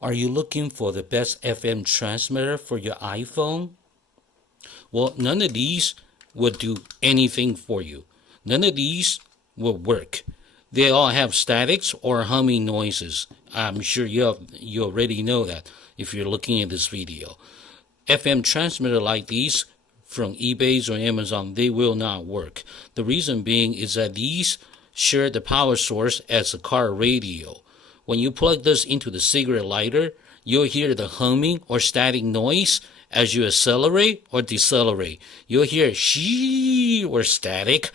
Are you looking for the best FM transmitter for your iPhone? Well, none of these will do anything for you. None of these will work. They all have statics or humming noises. I'm sure you already know that if you're looking at this video. FM transmitter like these from eBay or Amazon, they will not work. The reason being is that these share the power source as a car radio. When you plug this into the cigarette lighter, you'll hear the humming or static noise as you accelerate or decelerate. You'll hear shee or static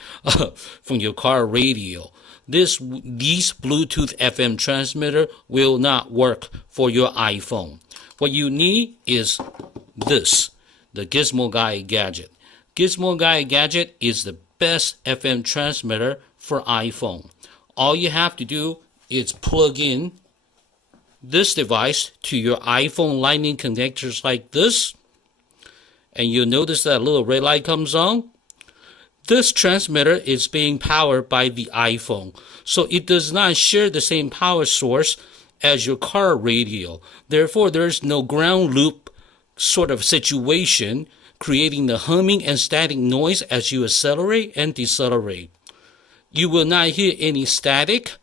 from your car radio. These Bluetooth FM transmitter will not work for your iPhone. What you need is this, the Gizmo Guy Gadget. Gizmo Guy Gadget is the best FM transmitter for iPhone. All you have to do is plug in this device to your iPhone lightning connectors like this, and you'll notice that little red light comes on. This transmitter is being powered by the iPhone, so it does not share the same power source as your car radio. Therefore, there's no ground loop sort of situation creating the humming and static noise as you accelerate and decelerate. You will not hear any static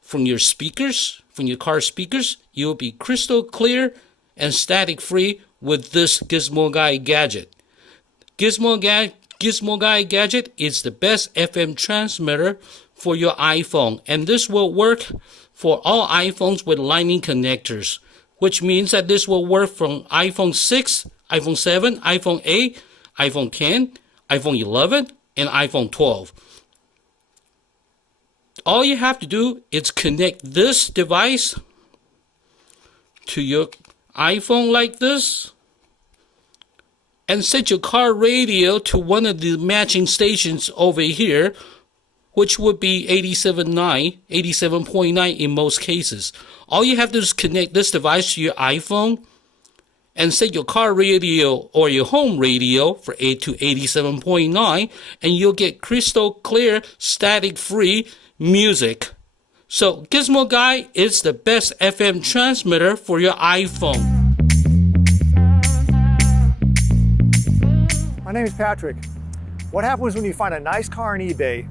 from your speakers, from your car speakers. You will be crystal clear and static free with this Gizmo Guy Gadget. Gizmo Guy Gadget is the best FM transmitter for your iPhone, and this will work for all iPhones with lightning connectors, which means that this will work from iPhone 6, iPhone 7, iPhone 8, iPhone 10, iPhone 11, and iPhone 12. All you have to do is connect this device to your iPhone like this and set your car radio to one of the matching stations over here, which would be 87.9 in most cases. All you have to do is connect this device to your iPhone and set your car radio or your home radio to 87.9, and you'll get crystal clear, static-free music. So Gizmo Guy is the best FM transmitter for your iPhone. My name is Patrick. What happens when you find a nice car on eBay,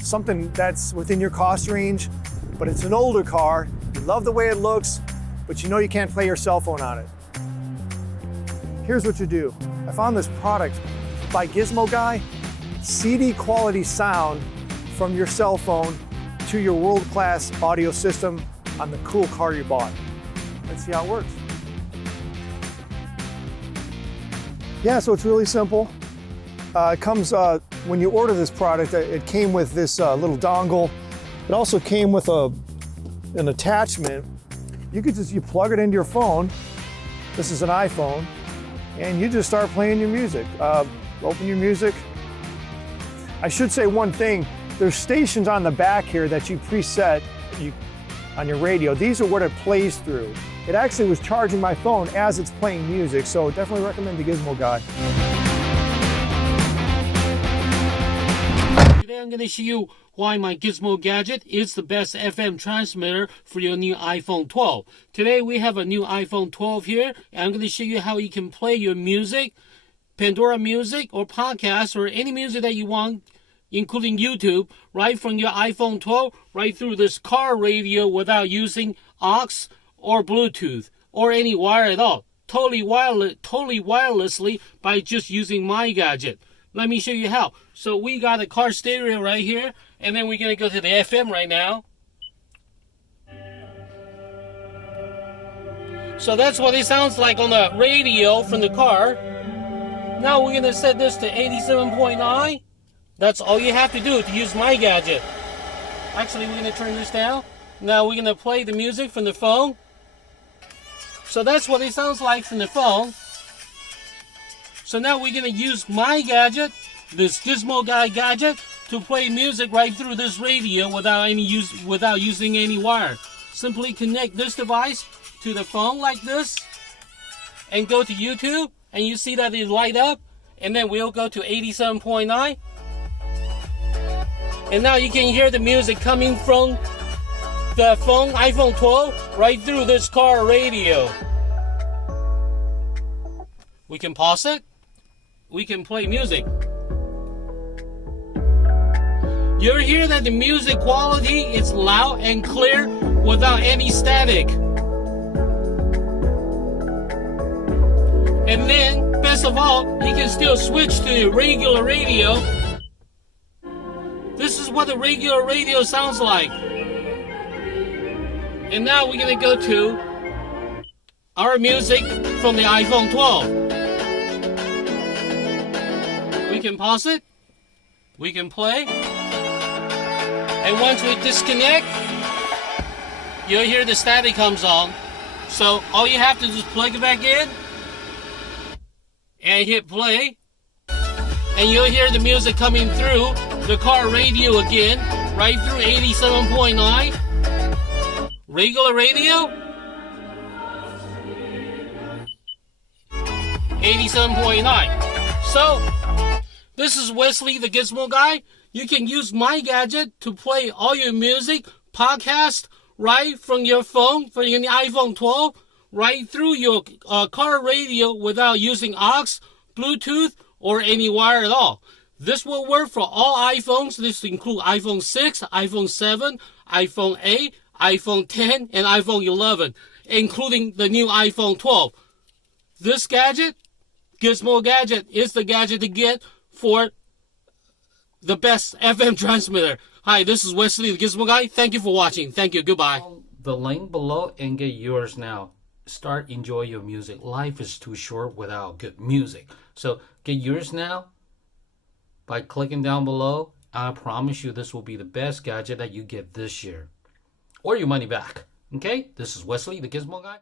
something that's within your cost range, but it's an older car, you love the way it looks, but you know you can't play your cell phone on it? Here's what you do. I found this product by Gizmo Guy, CD quality sound from your cell phone to your world-class audio system on the cool car you bought. Let's see how it works. Yeah, so it's really simple. It comes, when you order this product, it came with this little dongle. It also came with an attachment. You plug it into your phone. This is an iPhone, and you just start playing your music. Open your music. I should say one thing. There's stations on the back here that you preset on your radio. These are what it plays through. It actually was charging my phone as it's playing music, so definitely recommend the Gizmo Guy. Today I'm going to show you why my Gizmo Gadget is the best FM transmitter for your new iPhone 12. Today we have a new iPhone 12 here, and I'm going to show you how you can play your music, Pandora music or podcast or any music that you want, including YouTube, right from your iPhone 12 right through this car radio without using aux or Bluetooth or any wire at all. Totally wirelessly by just using my gadget. Let me show you how. So we got a car stereo right here, and then we're going to go to the FM right now. So that's what it sounds like on the radio from the car. Now we're going to set this to 87.9. That's all you have to do to use my gadget. Actually, we're going to turn this down. Now we're going to play the music from the phone. So that's what it sounds like from the phone. So now we're going to use my gadget, this Gizmo Guy Gadget, to play music right through this radio without using any wire. Simply connect this device to the phone like this and go to YouTube, and you see that it light up, and then we'll go to 87.9. And now you can hear the music coming from the phone, iPhone 12, right through this car radio. We can pause it. We can play music. You hear that the music quality is loud and clear without any static. And then, best of all, you can still switch to the regular radio. This is what the regular radio sounds like. And now we're going to go to our music from the iPhone 12. We can pause it. We can play. And once we disconnect, you'll hear the static comes on. So all you have to do is plug it back in and hit play. And you'll hear the music coming through the car radio again, right through 87.9. Regular radio, 87.9. So, this is Wesley the Gizmo Guy. You can use my gadget to play all your music, podcast, right from your phone, from your iPhone 12, right through your car radio without using aux, Bluetooth, or any wire at all. This will work for all iPhones. This includes iPhone 6, iPhone 7, iPhone 8, iPhone 10, and iPhone 11, including the new iPhone 12. This gadget, Gizmo Gadget, is the gadget to get for the best FM transmitter. Hi, this is Wesley the Gizmo Guy. Thank you for watching. Thank you. Goodbye. The link below and get yours now. Start enjoy your music. Life is too short without good music. So get yours now by clicking down below. I promise you this will be the best gadget that you get this year. Or your money back. Okay? This is Wesley the Gizmo Guy.